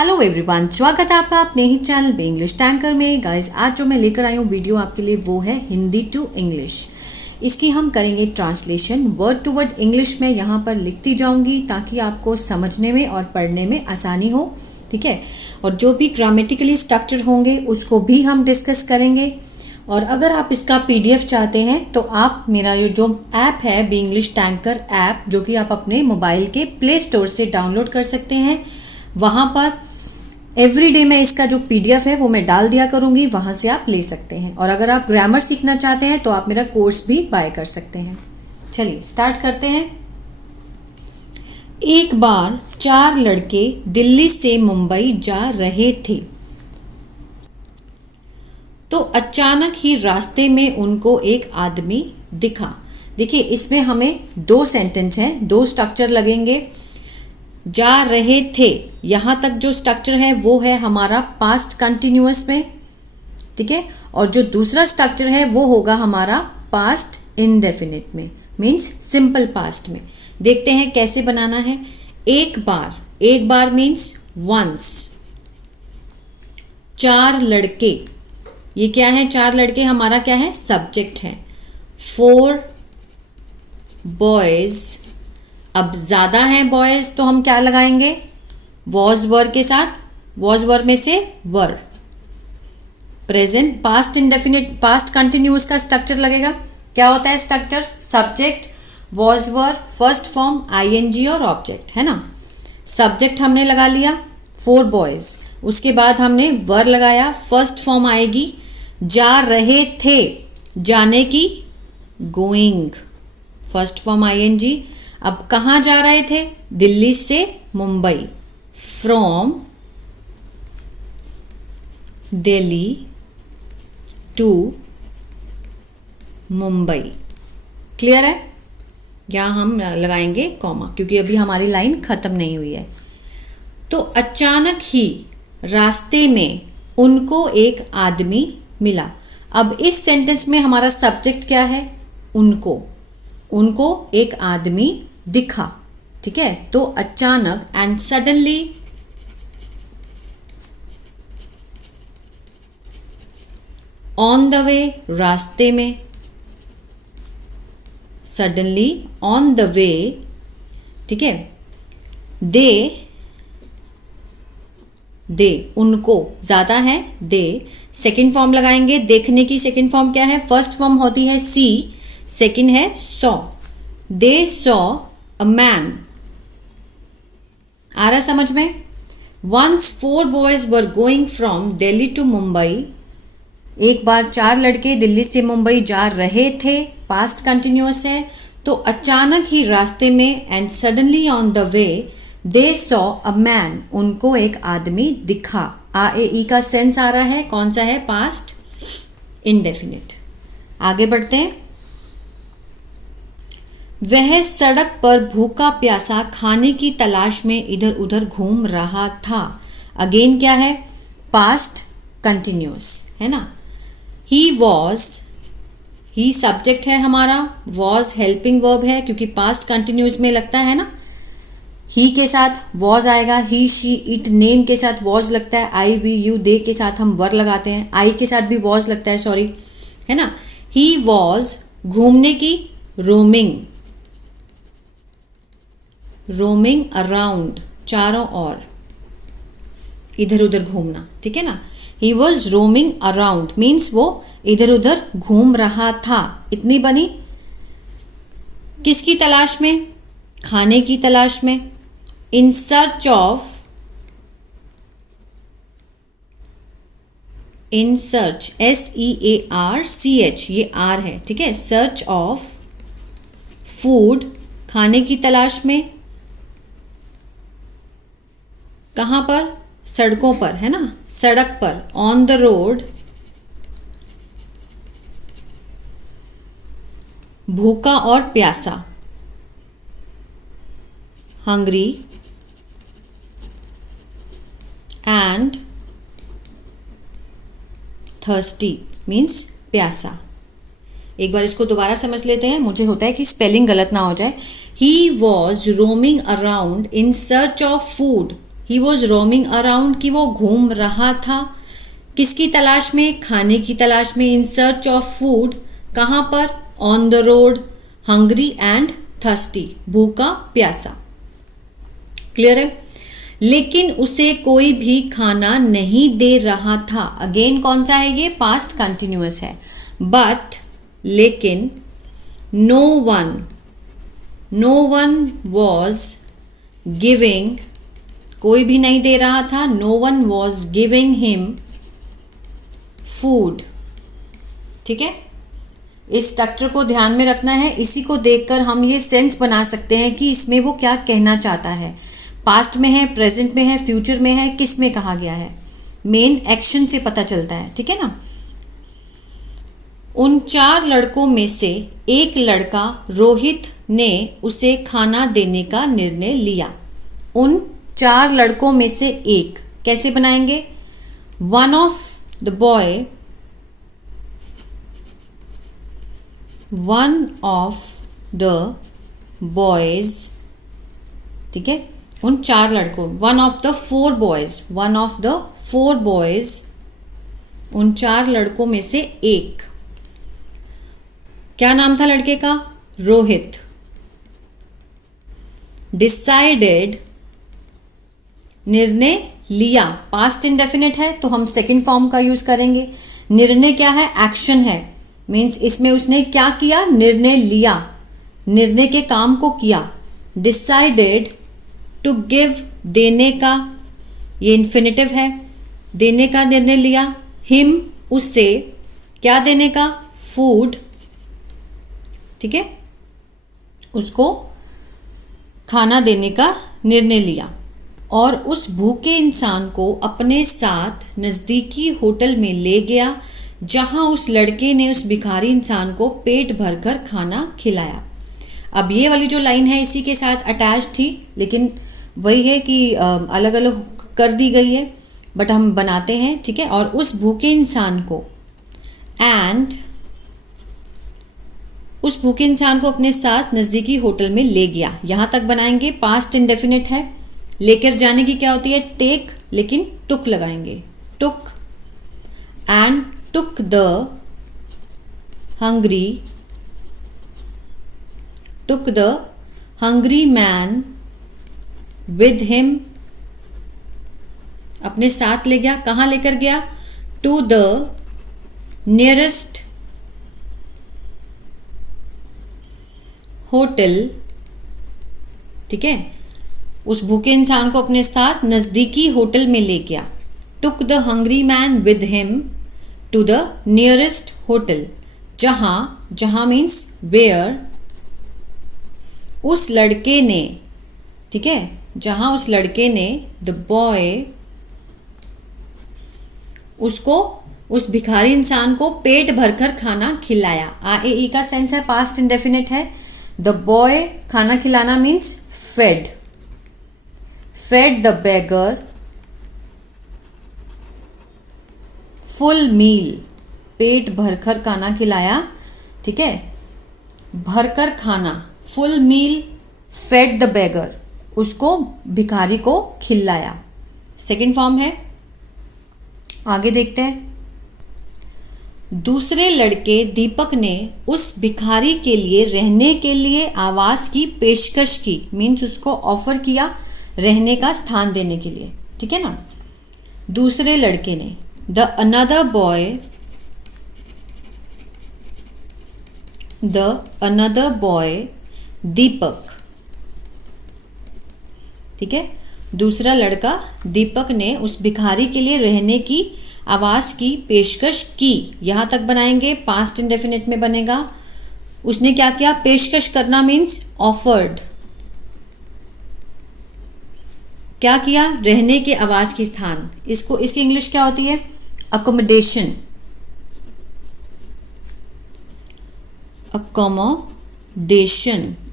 Hello everyone, स्वागत है आपका अपने ही चैनल पे इंग्लिश टैंकर में। गाइस, आज जो मैं लेकर आई हूँ वीडियो आपके लिए वो है हिंदी टू इंग्लिश। इसकी हम करेंगे translation word to word English में। यहाँ पर लिखती जाऊँगी ताकि आपको समझने में और पढ़ने में आसानी हो, ठीक है। और जो भी ग्रामेटिकली स्ट्रक्चर होंगे उसको भी हम डिस्कस करेंगे। और अगर आप इसका PDF चाहते हैं तो आप मेरा ये जो ऐप है बी इंग्लिश टैंकर ऐप, जो कि आप अपने मोबाइल के प्ले स्टोर से डाउनलोड कर सकते हैं, वहाँ पर एवरीडे में इसका जो PDF है वो मैं डाल दिया करूँगी, वहाँ से आप ले सकते हैं। और अगर आप ग्रामर सीखना चाहते हैं तो आप मेरा कोर्स भी बाय कर सकते हैं। चलिए स्टार्ट करते हैं। एक बार 4 लड़के दिल्ली से मुंबई जा रहे थे तो अचानक ही रास्ते में उनको एक आदमी दिखा। देखिए, इसमें हमें 2 सेंटेंस हैं, 2 स्ट्रक्चर लगेंगे। जा रहे थे, यहाँ तक जो स्ट्रक्चर है वो है हमारा पास्ट कंटिन्यूअस में, ठीक है। और जो दूसरा स्ट्रक्चर है वो होगा हमारा पास्ट इंडेफिनिट में, मीन्स सिंपल पास्ट में। देखते हैं कैसे बनाना है। एक बार मीन्स वंस। 4 लड़के, ये क्या है? 4 लड़के हमारा क्या है? सब्जेक्ट है। 4 बॉयज, अब ज़्यादा हैं बॉयज़ तो हम क्या लगाएंगे? वॉज वर के साथ, वॉज वर में से were. Present past indefinite past continuous का स्ट्रक्चर लगेगा। क्या होता है structure? Subject, was were, first form, ING और ऑब्जेक्ट, है ना। सब्जेक्ट हमने लगा लिया 4 बॉयज़, उसके बाद हमने वर लगाया, फर्स्ट फॉर्म आएगी जा रहे थे, जाने की गोइंग, फर्स्ट फॉर्म ING। अब कहाँ जा रहे थे? दिल्ली से Mumbai, from Delhi to Mumbai. Clear है? यहाँ हम लगाएंगे कॉमा, क्योंकि अभी हमारी लाइन खत्म नहीं हुई है। तो अचानक ही रास्ते में उनको एक आदमी मिला। अब इस सेंटेंस में हमारा सब्जेक्ट क्या है? उनको एक आदमी दिखा, ठीक है। तो अचानक, and suddenly, on the way, रास्ते में, सडनली ऑन द वे, ठीक है। दे उनको, ज्यादा है दे, सेकंड फॉर्म लगाएंगे। देखने की सेकंड फॉर्म क्या है? फर्स्ट फॉर्म होती है सी, सेकंड है saw. They saw a man. आ रहा समझ में? Once 4 boys were going from Delhi to Mumbai. एक बार 4 लड़के दिल्ली से मुंबई जा रहे थे, पास्ट कंटिन्यूअस है। तो अचानक ही रास्ते में, and suddenly on the way, they saw a man, उनको एक आदमी दिखा। AE का सेंस आ रहा है, कौन सा है? Past indefinite. आगे बढ़ते हैं। वह सड़क पर भूखा प्यासा खाने की तलाश में इधर उधर घूम रहा था। अगेन क्या है? पास्ट कंटिन्यूअस, है ना। ही सब्जेक्ट है हमारा, वॉज हेल्पिंग वर्ब है, क्योंकि पास्ट कंटिन्यूअस में लगता है ना। ही के साथ वॉज आएगा, ही शी इट, नेम के साथ वॉज लगता है, I we you दे के साथ हम वर लगाते हैं, आई के साथ भी वॉज लगता है, सॉरी, है ना। ही वॉज घूमने की, रोमिंग अराउंड, चारों ओर, इधर उधर घूमना, ठीक है ना। He was roaming around means वो इधर उधर घूम रहा था। इतनी बनी। किसकी तलाश में? खाने की तलाश में। इन सर्च ऑफ, SEARCH, ये R है, ठीक है। सर्च ऑफ फूड, खाने की तलाश में। कहाँ पर? सड़कों पर, है ना, सड़क पर, ऑन द रोड। भूखा और प्यासा, हंग्री एंड थर्स्टी मीन्स प्यासा। एक बार इसको दोबारा समझ लेते हैं, मुझे होता है कि स्पेलिंग गलत ना हो जाए। He was roaming around in search of food, he was roaming around कि वो घूम रहा था, किसकी तलाश में, खाने की तलाश में, इन सर्च ऑफ फूड, कहाँ पर, on the road, hungry and thirsty, भूखा प्यासा। क्लियर है। लेकिन उसे कोई भी खाना नहीं दे रहा था। अगेन कौन सा है ये, पास्ट कंटिन्यूअस है। बट लेकिन नो वन वॉज गिविंग, कोई भी नहीं दे रहा था, no one was giving him food. ठीक है, इस स्ट्रक्चर को ध्यान में रखना है। इसी को देखकर हम ये सेंस बना सकते हैं कि इसमें वो क्या कहना चाहता है। पास्ट में है, प्रेजेंट में है, फ्यूचर में है, किस में कहा गया है, मेन एक्शन से पता चलता है। ठीक है ना। उन 4 लड़कों में से एक लड़का रोहित ने उसे खाना देने का निर्णय लिया। उन 4 लड़कों में से एक, कैसे बनाएंगे, वन ऑफ द बॉयज, ठीक है, उन 4 लड़कों, वन ऑफ द 4 बॉयज, उन 4 लड़कों में से एक, क्या नाम था लड़के का, रोहित, डिसाइडेड, निर्णय लिया, पास्ट इंडेफिनिट है तो हम सेकंड फॉर्म का यूज करेंगे। निर्णय क्या है, एक्शन है, मीन्स इसमें उसने क्या किया, निर्णय लिया, निर्णय के काम को किया। डिसाइडेड, टू गिव, देने का, ये इन्फिनिटिव है, देने का निर्णय लिया। हिम, उससे, क्या देने का, फूड, ठीक है, उसको खाना देने का निर्णय लिया। और उस भूखे इंसान को अपने साथ नज़दीकी होटल में ले गया, जहां उस लड़के ने उस भिखारी इंसान को पेट भरकर खाना खिलाया। अब ये वाली जो लाइन है इसी के साथ अटैच थी, लेकिन वही है कि अलग अलग कर दी गई है, बट हम बनाते हैं। ठीक है, और उस भूखे इंसान को, एंड उस भूखे इंसान को अपने साथ नज़दीकी होटल में ले गया। यहाँ तक बनाएंगे, पास्ट इंडेफिनिट है, लेकर जाने की क्या होती है, टेक, लेकिन टुक लगाएंगे, took, and took the hungry man with him, अपने साथ ले गया, कहाँ लेकर गया, टू द नियरेस्ट होटल। ठीक है, उस भूखे इंसान को अपने साथ नज़दीकी होटल में ले गया। Took the hungry man with him to the nearest hotel, जहाँ मीन्स वेयर, उस लड़के ने, ठीक है, जहाँ उस लड़के ने, द बॉय, उसको, उस भिखारी इंसान को पेट भरकर खाना खिलाया। आए का सेंस है, पास्ट इंडेफिनिट है। द बॉय, खाना खिलाना means fed the beggar full meal, पेट भरकर खाना खिलाया। ठीक है, भरकर खाना, full meal, fed the beggar, उसको भिखारी को खिलाया, सेकंड फॉर्म है। आगे देखते हैं। दूसरे लड़के दीपक ने उस भिखारी के लिए रहने के लिए आवास की पेशकश की, मीन्स उसको ऑफर किया रहने का स्थान देने के लिए। ठीक है ना। दूसरे लड़के ने, द अनदर बॉय दीपक, ठीक है, दूसरा लड़का दीपक ने उस भिखारी के लिए रहने की आवास की पेशकश की। यहाँ तक बनाएंगे, पास्ट इंडेफिनिट में बनेगा। उसने क्या किया, पेशकश करना मीन्स ऑफर्ड, क्या किया, रहने के आवास की स्थान। इसको, इसकी इंग्लिश क्या होती है, अकोमोडेशन,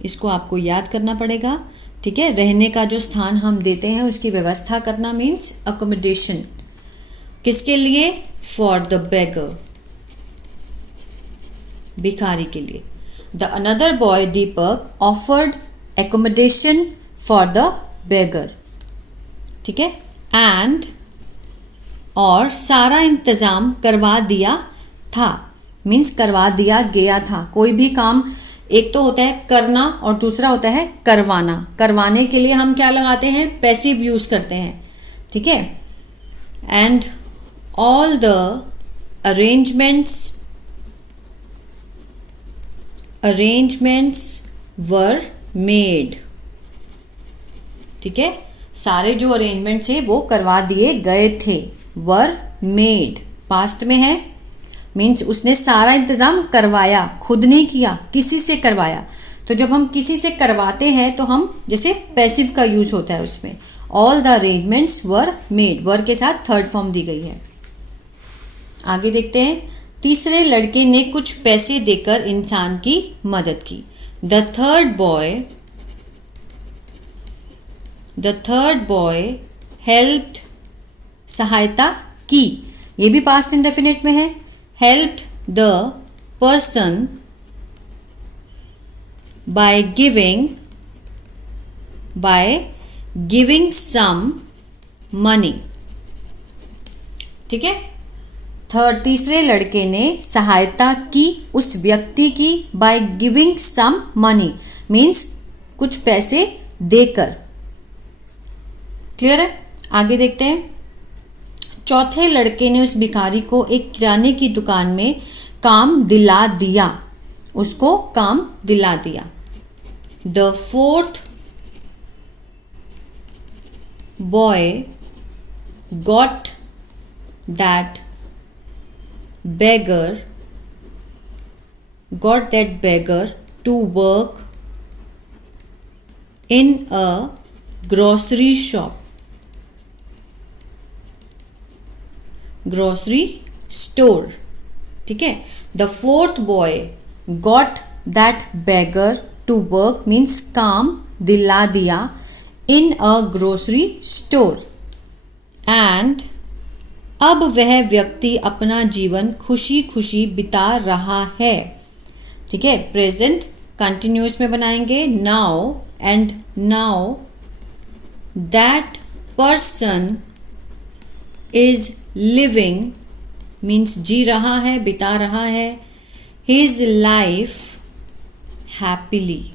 इसको आपको याद करना पड़ेगा। ठीक है, रहने का जो स्थान हम देते हैं उसकी व्यवस्था करना मीन्स अकोमोडेशन। किसके लिए, फॉर द बेगर, भिखारी के लिए। The another boy Deepak offered accommodation for the beggar. ठीक है, एंड और सारा इंतज़ाम करवा दिया था, मीन्स करवा दिया गया था। कोई भी काम एक तो होता है करना और दूसरा होता है करवाना। करवाने के लिए हम क्या लगाते हैं, पैसिव यूज़ करते हैं, ठीक है। And all the arrangements were made, ठीक है, सारे जो अरेंजमेंट्स है वो करवा दिए गए थे। वर मेड पास्ट में है, मीन्स उसने सारा इंतज़ाम करवाया, खुद नहीं किया, किसी से करवाया। तो जब हम किसी से करवाते हैं तो हम जैसे पैसिव का यूज होता है उसमें। All the arrangements were made, were के साथ थर्ड फॉर्म दी गई है। आगे देखते हैं, तीसरे लड़के ने कुछ पैसे देकर इंसान की मदद की। द थर्ड बॉय हेल्प्ड, सहायता की, ये भी पास्ट इंडेफिनिट में है। Helped the person by giving some money, ठीक है। तीसरे लड़के ने सहायता की उस व्यक्ति की by giving some money, means कुछ पैसे देकर। क्लियर है? आगे देखते हैं, चौथे लड़के ने उस भिखारी को एक किराने की दुकान में काम दिला दिया, उसको काम दिला दिया। The fourth boy got that beggar to work in a grocery store, ठीक है। The fourth boy got that beggar to work means काम दिला दिया, in a grocery store, and अब वह व्यक्ति अपना जीवन खुशी खुशी बिता रहा है, ठीक है। प्रेजेंट कंटिन्यूअस में बनाएंगे। Now that person is living means जी रहा है, बिता रहा है, हिज लाइफ हैप्पीली,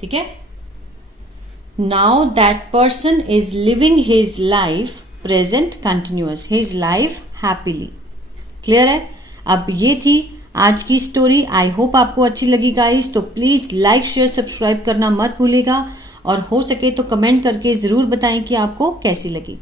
ठीक है। Now that person is living his life, present continuous, his life happily. Clear है? अब ये थी आज की स्टोरी। आई होप आपको अच्छी लगी गाइस। तो प्लीज़ लाइक शेयर सब्सक्राइब करना मत भूलिएगा, और हो सके तो कमेंट करके ज़रूर बताएं कि आपको कैसी लगी।